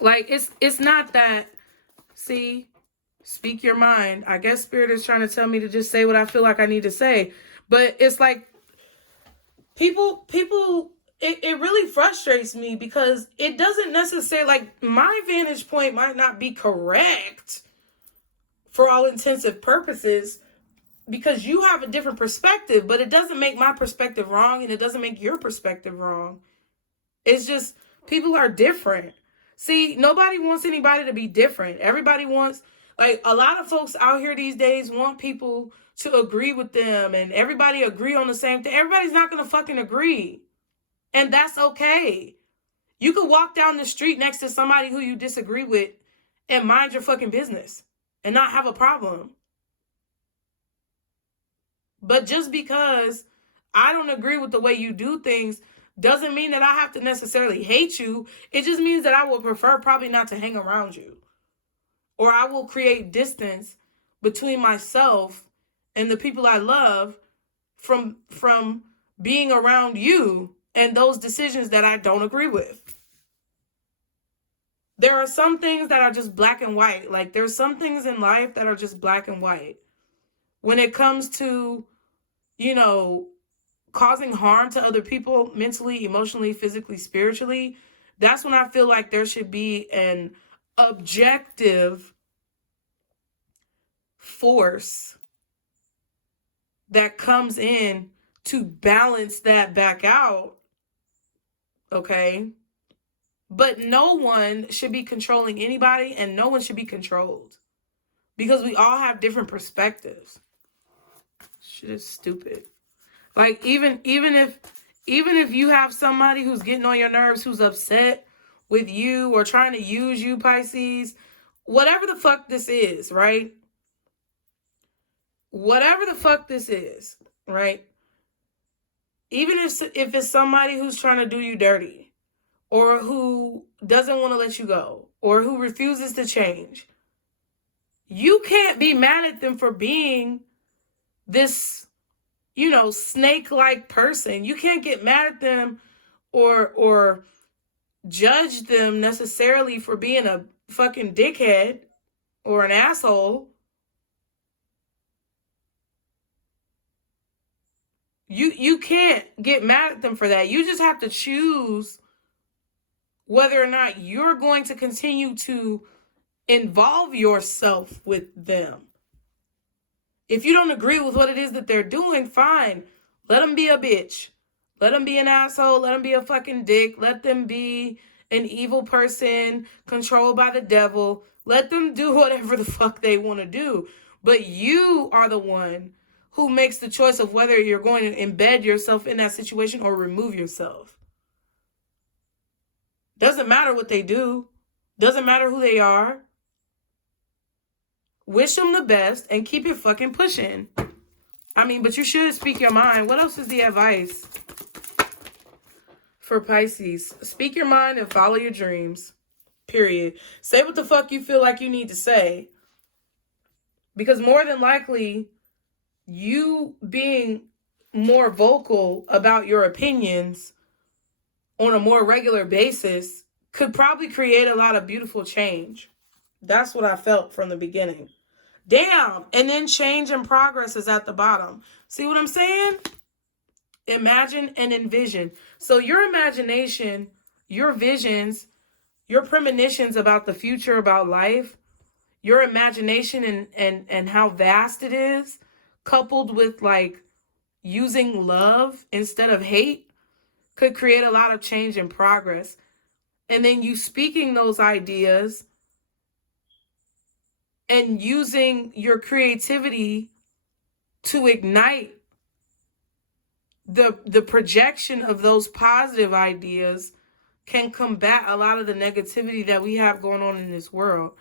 Like, it's not that See, speak your mind. I guess Spirit is trying to tell me to just say what I feel like I need to say. But it's like people, it really frustrates me because it doesn't necessarily, like, my vantage point might not be correct for all intensive purposes because you have a different perspective, but it doesn't make my perspective wrong and it doesn't make your perspective wrong. It's just people are different. See, nobody wants anybody to be different. Everybody wants, like, a lot of folks out here these days want people to agree with them and everybody agree on the same thing. Everybody's not going to fucking agree. And that's okay. You could walk down the street next to somebody who you disagree with and mind your fucking business and not have a problem. But just because I don't agree with the way you do things doesn't mean that I have to necessarily hate you. It just means that I would prefer probably not to hang around you. Or I will create distance between myself and the people I love from being around you and those decisions that I don't agree with. There are some things that are just black and white. Like, there's some things in life that are just black and white. When it comes to, you know, causing harm to other people mentally, emotionally, physically, spiritually, that's when I feel like there should be an objective force that comes in to balance that back out. Okay? But no one should be controlling anybody and no one should be controlled because we all have different perspectives. Shit is stupid. Like, even if you have somebody who's getting on your nerves, who's upset with you or trying to use you, Pisces, whatever the fuck this is, right? Whatever the fuck this is, right? Even if it's somebody who's trying to do you dirty or who doesn't want to let you go or who refuses to change, you can't be mad at them for being this, you know, snake-like person. You can't get mad at them or judge them necessarily for being a fucking dickhead or an asshole. You can't get mad at them for that. You just have to choose whether or not you're going to continue to involve yourself with them. If you don't agree with what it is that they're doing, fine. Let them be a bitch. Let them be an asshole. Let them be a fucking dick. Let them be an evil person controlled by the devil. Let them do whatever the fuck they want to do. But you are the one who makes the choice of whether you're going to embed yourself in that situation or remove yourself. Doesn't matter what they do. Doesn't matter who they are. Wish them the best and keep it fucking pushing. I mean, but you should speak your mind. What else is the advice for Pisces? Speak your mind and follow your dreams. Period. Say what the fuck you feel like you need to say. Because more than likely, you being more vocal about your opinions on a more regular basis could probably create a lot of beautiful change. That's what I felt from the beginning. Damn. And then change and progress is at the bottom. See what I'm saying? Imagine and envision. So your imagination, your visions, your premonitions about the future, about life, your imagination and how vast it is, coupled with like using love instead of hate, could create a lot of change and progress. And then you speaking those ideas and using your creativity to ignite the projection of those positive ideas can combat a lot of the negativity that we have going on in this world.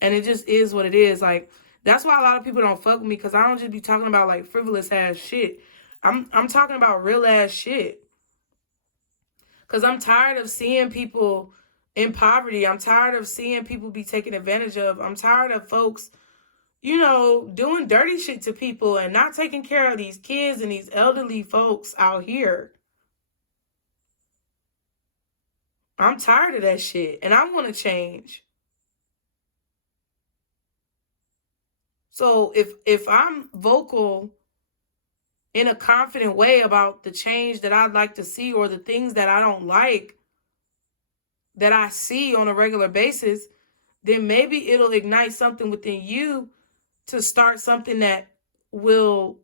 And it just is what it is. Like, that's why a lot of people don't fuck with me, because I don't just be talking about like frivolous ass shit. I'm talking about real ass shit. Because I'm tired of seeing people in poverty. I'm tired of seeing people be taken advantage of. I'm tired of folks, you know, doing dirty shit to people and not taking care of these kids and these elderly folks out here. I'm tired of that shit and I want to change. So if I'm vocal in a confident way about the change that I'd like to see, or the things that I don't like that I see on a regular basis, then maybe it'll ignite something within you to start something that will,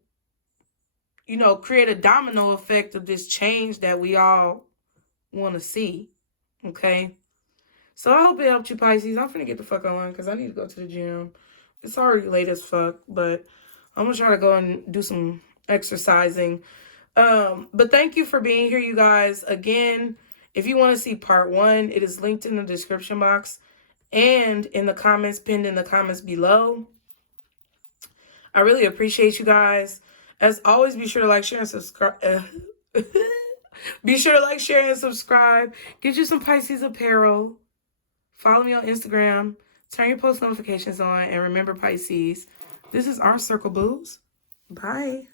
you know, create a domino effect of this change that we all want to see. Okay. So I hope it helped you, Pisces. I'm finna get the fuck online because I need to go to the gym. It's already late as fuck, but I'm gonna try to go and do some exercising. But thank you for being here, you guys. Again, if you want to see part 1, it is linked in the description box and in the comments, pinned in the comments below. I really appreciate you guys. As always, be sure to like, share, and subscribe. Be sure to like, share, and subscribe. Get you some Pisces apparel. Follow me on Instagram. Turn your post notifications on. And remember, Pisces, this is our circle, booze. Bye.